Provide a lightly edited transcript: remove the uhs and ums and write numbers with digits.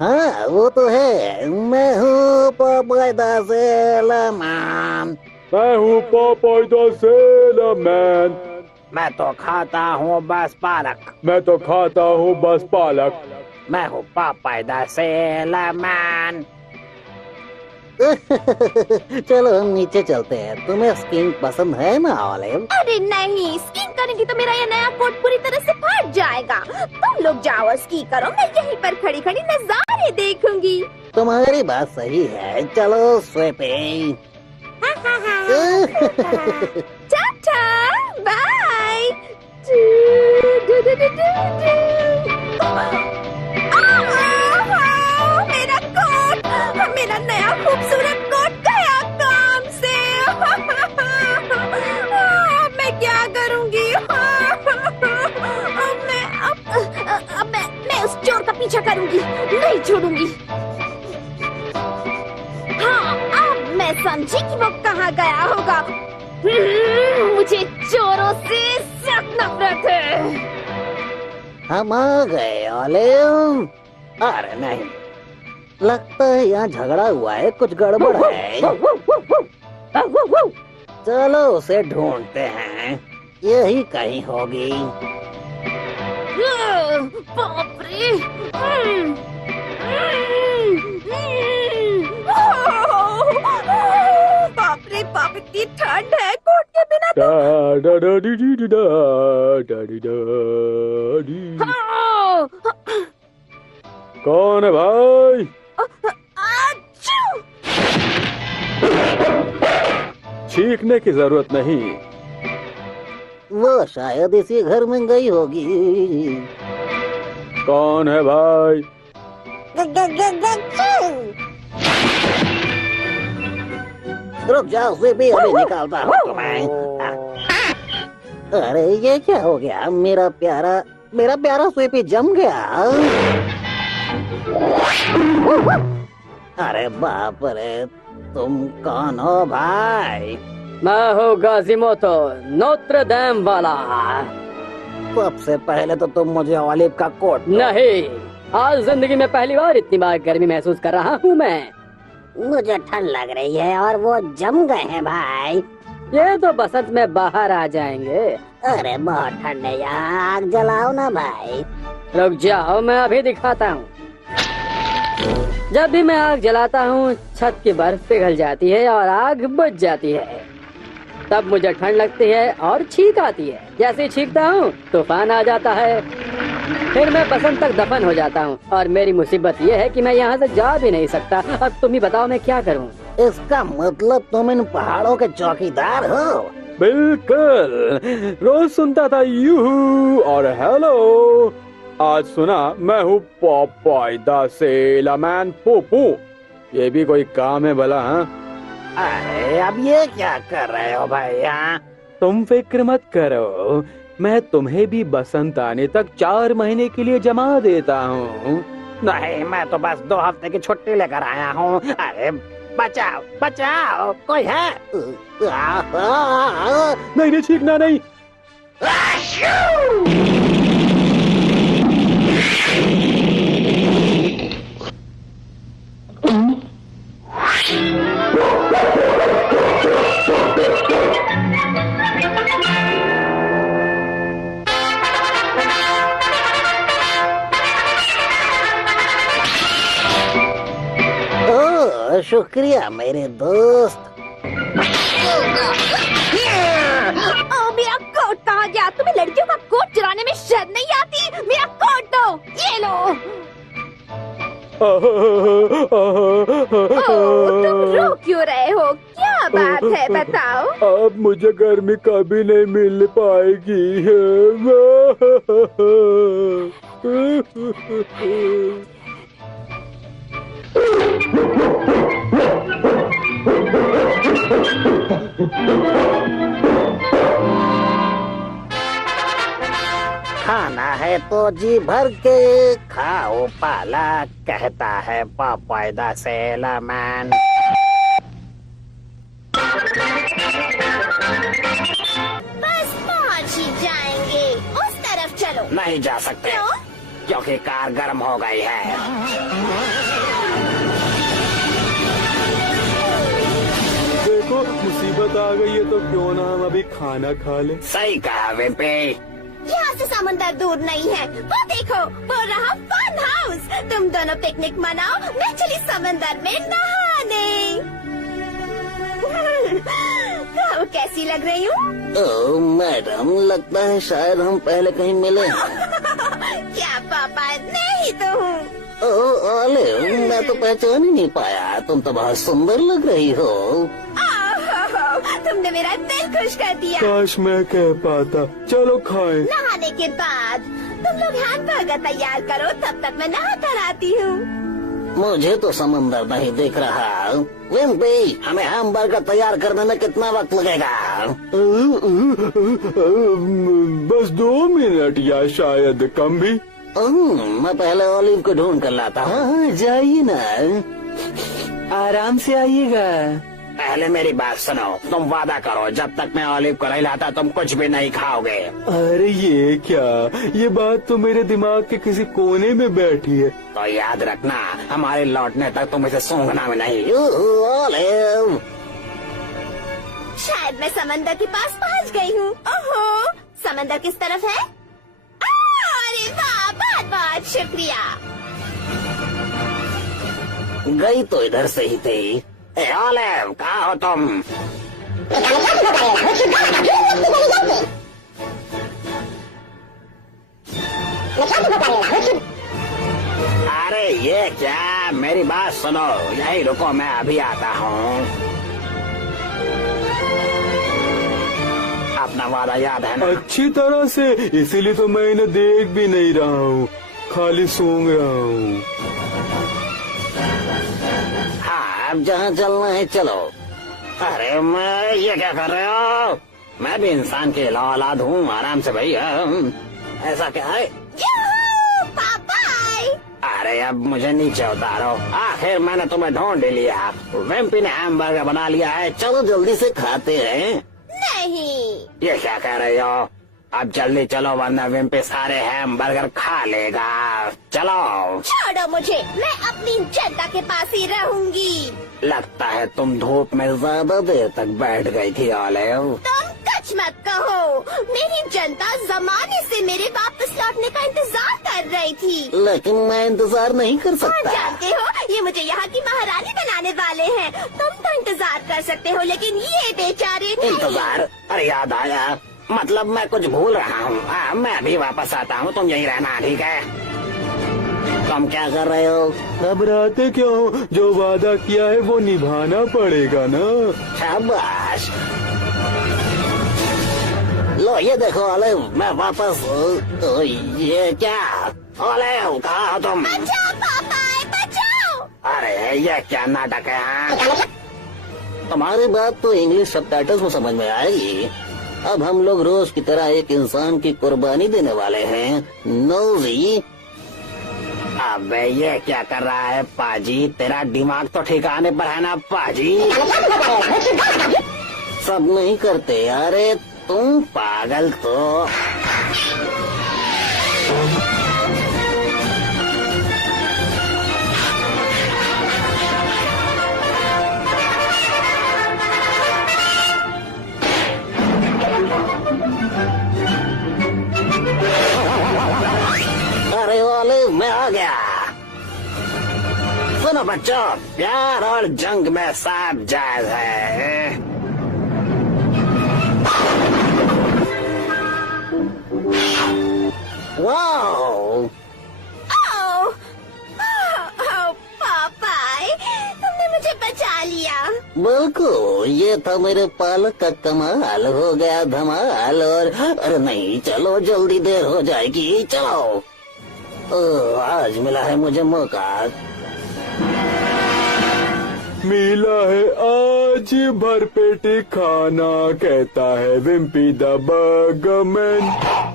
हाँ वो तो है। मैं हूँ पॉपॉय द सेलर मैन। मैं हूँ पॉपॉय द सेलर मैन। मैं तो खाता हूँ बस पालक। मैं तो खाता हूँ बस पालक। मैं हूँ पॉपॉय द सेलर मैन। चलो हम नीचे चलते हैं। तुम्हें स्कीइंग पसंद है ना ऑलिव? अरे नहीं, स्कीइंग करेंगी तो मेरा ये नया कोट पूरी तरह से फट जाएगा। तुम लोग जाओ और स्की करो, मैं यहीं पर खड़ी खड़ी नजारे देखूंगी। तुम्हारी बात सही है। चलो स्वीपिंग। Tata bye. मेरा कोट, मेरा नया खूबसूरत कोट गया काम से। मैं क्या करूंगी? अब मैं उस चोर का पीछा करूंगी, नहीं छोड़ूंगी। हाँ, अब मैं समझी कि वो कहाँ गया होगा। मुझे चोरों से सख्त नफरत है। हम आ गए ऑलिव। अरे नहीं, लगता है यहाँ झगड़ा हुआ है, कुछ गड़बड़ है। चलो उसे ढूंढते हैं, यही कहीं होगी। बाप रे! बाप रे बाप, इतनी ठंड है, कोट के बिना तो। कौन है भाई? आच्छू! चीखने की जरूरत नहीं। वो शायद इसी घर में गई होगी। कौन है भाई? रुक जाओ स्वीपी, अभी निकालता हूँ तुम्हें। अरे ये क्या हो गया? मेरा प्यारा स्वीपी जम गया। अरे बाप रे, तुम कौन हो भाई? मैं हूँ गाजिमोतो, नोत्र डैम वाला। सबसे पहले तो तुम मुझे ऑलिव का कोट दो। नहीं, आज जिंदगी में पहली बार इतनी बार गर्मी महसूस कर रहा हूँ मैं। मुझे ठंड लग रही है और वो जम गए हैं भाई। ये तो बसंत में बाहर आ जाएंगे। अरे बहुत ठंड है यहाँ, आग जलाओ ना भाई। रुक जाओ, मैं अभी दिखाता हूँ। जब भी मैं आग जलाता हूँ, छत की बर्फ पिघल जाती है और आग बुझ जाती है। तब मुझे ठंड लगती है और छींक आती है। जैसे ही छींकता हूँ, तूफान आ जाता है। फिर मैं बसंत तक दफन हो जाता हूँ और मेरी मुसीबत ये है कि मैं यहाँ से जा भी नहीं सकता। अब तुम ही बताओ मैं क्या करूँ? इसका मतलब तुम इन पहाड़ों के चौकीदार हो? बिल्कुल, रोज सुनता था यूहू और हेलो। आज सुना मैं हूँ पॉपॉय द सेलर मैन पोपू। ये भी कोई काम है भला? हाँ, अरे अब ये क्या कर रहे हो भाई यहाँ? तुम फिक्र मत करो, मैं तुम्हें भी बसंत आने तक 4 महीने के लिए जमा देता हूँ। नहीं, मैं तो बस 2 हफ्ते की छुट्टी लेकर आया हूँ। अरे बचाओ बचाओ, कोई है? नहीं नहीं, छींकना नहीं। ओह शुक्रिया मेरे दोस्त। ओ, मेरा कोट कहाँ गया? तुम्हें लड़कियों का कोट चुराने में शर्म नहीं आती? मेरा कोट दो, ये लो। तुम रो क्यों रहे हो? क्या बात है, बताओ। अब मुझे गर्मी कभी नहीं मिल पाएगी। खाना है तो जी भर के खाओ पाला, कहता है पॉपॉय द सेलर मैन। बस पहुंच ही जाएंगे, उस तरफ चलो। नहीं जा सकते क्यों? क्योंकि कार गर्म हो गई है। जरूरत आ गई है तो क्यों ना हम अभी खाना खा ले। सही कहा विम्पी। यहाँ से समंदर दूर नहीं है, वो देखो वो रहा फन हाउस। तुम दोनों पिकनिक मनाओ, मैं चली समंदर में नहाने। तो कैसी लग रही हूँ? ओह मैडम, लगता है शायद हम पहले कहीं मिले हैं। क्या पापा, नहीं तो हूँ। ओह ऑलिव, मैं तो पहचान ही नहीं पाया। तुम तो बहुत सुंदर लग रही हो। तुमने मेरा दिल खुश कर दिया। काश मैं कह पाता। चलो खाएं। नहाने के बाद तुम लोग हैमबर्गर तैयार करो, तब तक मैं नहा कर आती हूँ। मुझे तो समंदर नहीं दिख रहा। विम्पी, हमें हैमबर्गर तैयार करने में कितना वक्त लगेगा? बस 2 मिनट या शायद कम भी। मैं पहले ऑलिव को ढूंढ कर लाता हूँ। हाँ, जाइए ना, आराम से आइएगा। पहले मेरी बात सुनो। तुम वादा करो, जब तक मैं ऑलिव को नहीं लाता तुम कुछ भी नहीं खाओगे। अरे ये क्या, ये बात तो मेरे दिमाग के किसी कोने में बैठी है। तो याद रखना, हमारे लौटने तक तुम इसे सूंघना भी नहीं। ऑलिव, शायद मैं समंदर के पास पहुँच गई हूँ। ओहो, समंदर किस तरफ है? अरे वाह, बहुत बहुत शुक्रिया। गई तो इधर से ही थी। ए ऑलिव, कहाँ हो तुम? अरे ये क्या, मेरी बात सुनो, यही रुको, मैं अभी आता हूँ। अपना वादा याद है ना? अच्छी तरह से, इसीलिए तो मैं इन्हें देख भी नहीं रहा हूँ, खाली सूंघ रहा हूँ। हाँ, अब जहाँ चलना है चलो। अरे मैं, ये क्या कर रहे हो? मैं भी इंसान के औलाद हूँ, आराम से भैया। ऐसा क्या है? पापा, अरे अब मुझे नीचे उतारो। आखिर मैंने तुम्हें ढूंढ लिया। विम्पी ने हैमबर्गर बना लिया है, चलो जल्दी से खाते हैं। नहीं। ये क्या कह रहे हो? अब जल्दी चलो वरना विम्पी सारे हैमबर्गर खा लेगा। चलो। छोड़ो मुझे, मैं अपनी जनता के पास ही रहूंगी। लगता है तुम धूप में ज्यादा देर तक बैठ गई थी ऑलिव। तुम कुछ मत कहो, मेरी जनता जमाने से मेरे वापस लौटने का इंतजार कर रही थी। लेकिन मैं इंतजार नहीं कर सकता। जानते हो, ये मुझे यहाँ की महारानी बनाने वाले हैं। तुम तो इंतजार कर सकते हो, लेकिन ये बेचारे नहीं। इंतजार? अरे याद आया, मतलब मैं कुछ भूल रहा हूँ। मैं अभी वापस आता हूँ, तुम यहीं रहना, ठीक है? तुम क्या कर रहे हो? घबराते क्यों, जो वादा किया है वो निभाना पड़ेगा ना। शाबाश। लो ये देखो ऑलिव, मैं वापस। तो ये क्या? ऑलिव, कहाँ हो तुम? बचाओ पापा, बचाओ। अरे ये क्या नाटक है? हाँ? तुम्हारी बात तो इंग्लिश सबटाइटल्स में समझ में आएगी। अब हम लोग रोज की तरह एक इंसान की कुर्बानी देने वाले हैं। नौजी, अबे ये क्या कर रहा है पाजी? तेरा दिमाग तो ठिकाने पर है ना पाजी? सब नहीं करते। अरे तुम पागल तो। अरे ऑलिव, मैं आ गया। सुनो बच्चों, प्यार और जंग में सब जायज है। वाओ! पापा, तुमने मुझे बचा लिया। बिल्कुल, ये था मेरे पालक का कमाल। हो गया धमाल। और अरे नहीं, चलो जल्दी देर हो जाएगी, चलो। आज मिला है मुझे मौका। मिला है आज भरपेट खाना, कहता है विम्पी द बर्गरमैन।